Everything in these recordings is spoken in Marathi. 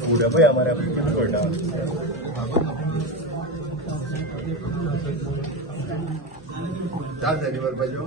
फुडें पळय मरे कळटा चार जाणी व्हरपाच्यो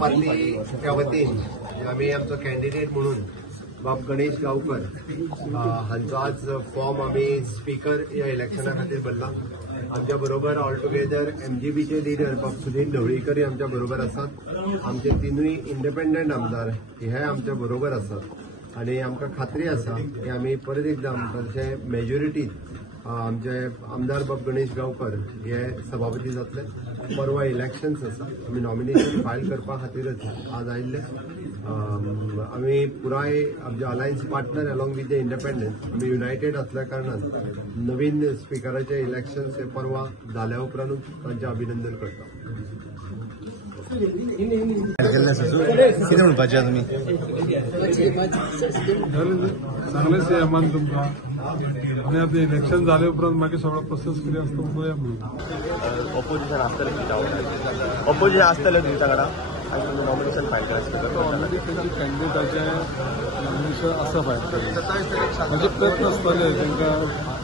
पार्टीच्या वतीन आम्ही आमचो कॅन्डिडेट म्हणून बाब गणेश गांवकर हांचो आज फॉर्म आम्ही स्पीकर या इलेक्शना खातीर भरला. आमच्या बरोबर ऑल टुगेदर MGBचे लिडर बाब सुनील ढवळीकर आमच्या बरोबर असतात. आमचे तिनूय इंडिपेंडंट आमदार हे आमच्या बरोबर असतात आणि आमकां खात्री आसा की आम्ही परत एकदा आमचे मेजॉरिटी आमचे आमदार बाब गणेश गांवकर हे सभापती जातले. परवा इलेक्शन्स आसा आमी नॉमिनेशन फायल करपा खातीरच आज आयिल्ले. आमी पुराय आमचे alliance partner along with the independence आमी युनायटेड असल्या कारणान नवीन स्पिकराचे इलेक्शन्स हे परवा जाल्या उपरांतूच तांचे अभिनंदन करता. कितें म्हणपाचें तुमी चांगलेच येमान तुमकां आनी आतां इलेक्शन जाले उपरांत मागीर सगळो प्रोसेस कितें आसता पळोवया म्हणून. ऑपोजिशन आसतलें तुमच्या कडेन आनी तुमी नॉमिनेशन फायल करायचं ऑलरेडी तेंचे कॅन्डिडेटाचें नॉमिनेशन आसा फायल केल्लें. म्हणजे प्रयत्न आसताले तांकां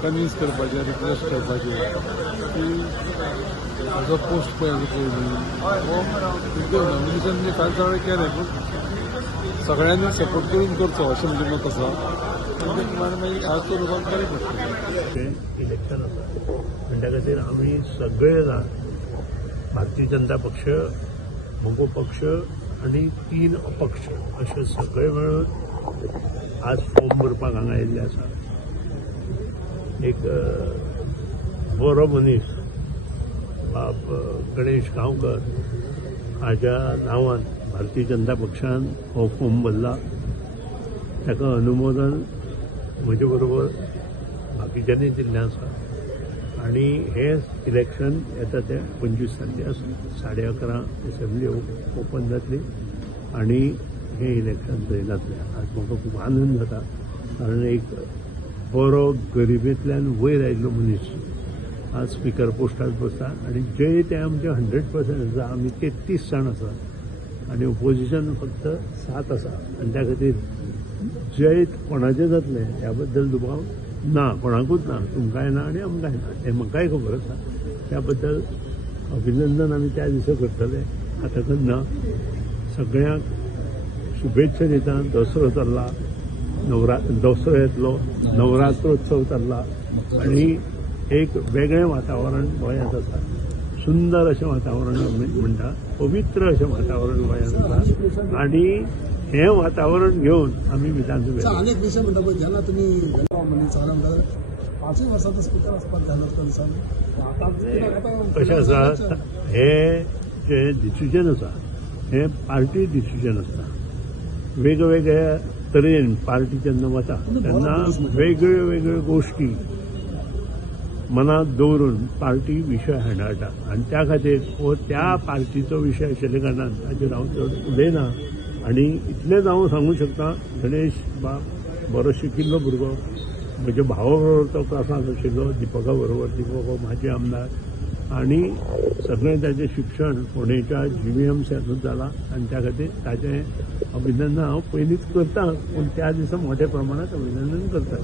कन्विन्स करपाचे रिक्वेस्ट करपाचे की हाजो पोस्ट पळय पयलीं नॉमिनेशन म्हणजे फायल सगळें केलें पूण सगळ्यांनी सपोर्ट करून करचो अशें म्हणजे मत आसा. मागीर आज रुपान बरें पडटलें. इलेक्शन आसा म्हणटा खातीर आमी सगळे जाण भारतीय जनता पक्ष, मोगो पक्ष आनी 3 अपक्ष अशे सगळे मेळून आज फॉर्म भरपाक हांगा आयिल्ले आसा. एक बरो मनीस बाब गणेश गांवकर हाच्या नांवान भारतीय जनता पक्षान हो फॉर्म भरला. ताका अनुमोदन म्हजे बरोबर बाकीच्यांनी दिल्लें आसा आनी हे इलेक्शन येता ते 25 तारखेक 11:30 असेंब्ली ओपन जातली आनी हे इलेक्शन थंय जातलें. आज म्हाका खूब आनंद जाता कारण एक बरो गरिबेंतल्यान वयर आयिल्लो मनीस आज स्पीकर पोस्टार बसता आनी जे ते आमचे 100% आसा. आमी 33 जाण आसा आनी ओपोजिशन फक्त 7 आसा आनी त्या खातीर जैत कोणाचें जातलें ह्या बद्दल दुबाव ना, कोणाकूच ना, तुमकांय ना आनी आमकांय ना हें म्हाकाय खबर आसा. त्या बद्दल अभिनंदन आमी त्या दिसा करतले. आतां करना. सगळ्यांक शुभेच्छा दिता. दसरो चल्ला, दसरो येतलो, नवरात्रोत्सव चल्ला आनी एक वेगळें वातावरण गोंयांत आसा. सुंदर अशें वातावरण म्हणटा, पवित्र अशें वातावरण गोंयांत आसा आनी हें वातावरण घेवन आमी विधानसभेत अनेक विषय म्हणटा पळय जेन्ना तुमी म्हणटा 5 वर्सांचो स्पीकर आसपाक जाय कशें आसा हे जे डिसिजन आसा हे पार्टी डिसिजन आसता. वेगवेगळ्या तरेन पार्टी जेन्ना वता तेन्ना वेगळ्यो वेगळ्यो गोश्टी मनात दवरून पार्टी विशय हाडाळटा आनी त्या खातीर हो त्या पार्टीचो विशय आशिल्ल्या कारणान ताचेर हांव चड उलयना. आनी इतलेंच हांव सांगूं शकता गणेश बाब बरो शिकिल्लो भुरगो. म्हज्या भावा बरोबर तो क्लासांत आशिल्लो, दिपका बरोबर. दिपक हो माजी आमदार आनी सगळें ताचें शिक्षण पुणेच्या GVMCतूच जालां आनी त्या खातीर ताचें अभिनंदन हांव पयलींच करतां पूण त्या दिसा मोठ्या प्रमाणांत अभिनंदन करता.